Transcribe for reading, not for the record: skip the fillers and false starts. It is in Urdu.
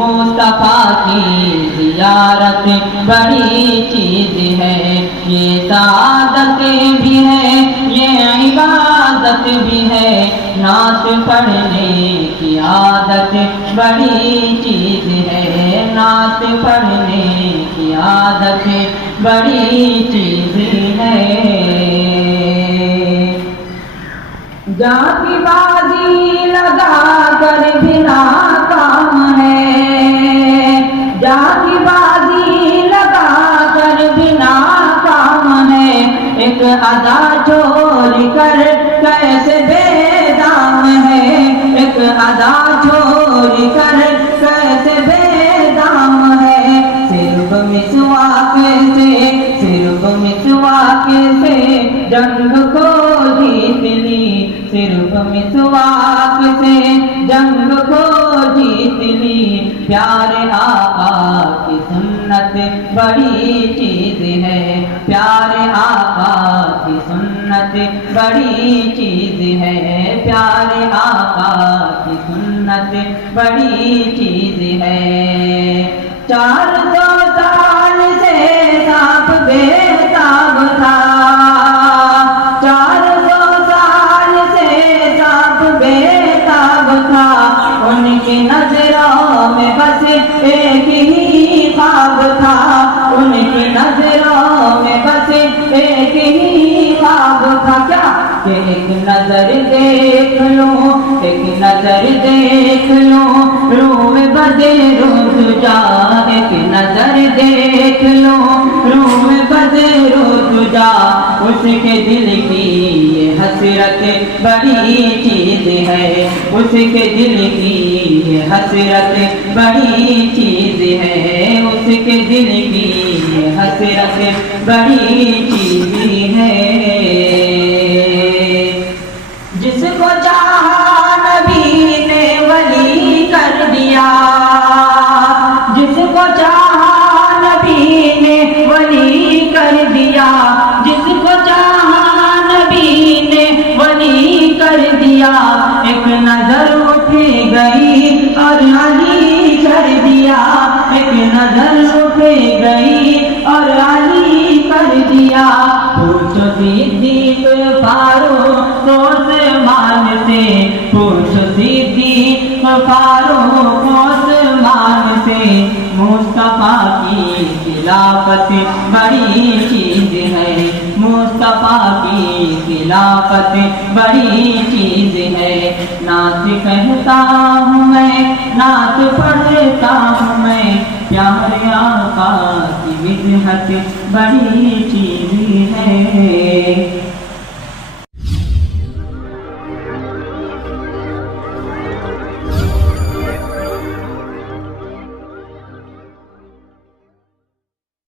مصطفیٰ کی زیارت بڑی چیز ہے، یہ سعادت بھی ہے، یہ عبادت بھی ہے، نعت پڑھنے کی عادت بڑی چیز ہے، نعت پڑھنے کی عادت بڑی چیز ہے۔ جہاں کی بازی لگا کر بھی ناکام ہے، جہاں کی بازی لگا کر بھی ناکام ہے، ایک ادا چھوڑ کر کیسے بے دام ہے، ایک ادا چھوڑ کر کیسے بے دام ہے، صرف مسواک سے، صرف مسواک سے جنگ کو جیت لی، صرف مسواک سے جنگ کو جیت لی، پیارے آقا کی سنت بڑی چیز ہے، پیارے آقا کی سنت بڑی چیز ہے، پیارے آقا کی سنت بڑی چیز ہے۔ 400 سال سے سانپ بے تاب تھا، 400 سال سے سانپ بے تاب تھا، ان کی نظروں میں بس ایک ہی خواب تھا، ان کی نظروں میں بس ایک ہی خواب تھا، کیا کہ ایک نظر دیکھ لوں، ایک نظر دیکھ لوں، روح بدے روح جا، ایک نظر دیکھ لوں، روح بدے روح جا، اس کے دل کی یہ حسرت بڑی چیز ہے، اس کے دل کی یہ حسرت بڑی چیز ہے، اس کے دل کی یہ حسرت بڑی چیز ہے۔ جس کو چاہا نبی نے ولی کر دیا، جس کو چاہا نبی نے ولی کر دیا، جس کو چاہا نبی نے ولی کر دیا، ایک نظر اٹھ گئی اور علی کر دیا، ایک نظر اٹھ گئی اور علی کر دیا، پوچھو صدیق فاروق عثمان سے، پوچھو صدیق فاروق عثمان سے، مصطفیٰ کی خلافت بڑی چیز ہے، مصطفیٰ کی خلافت بڑی چیز ہے، نعت کہتا ہوں میں، نعت پڑھتا ہوں میں، پیارے آقا کی مدحت بڑی چیز ہے۔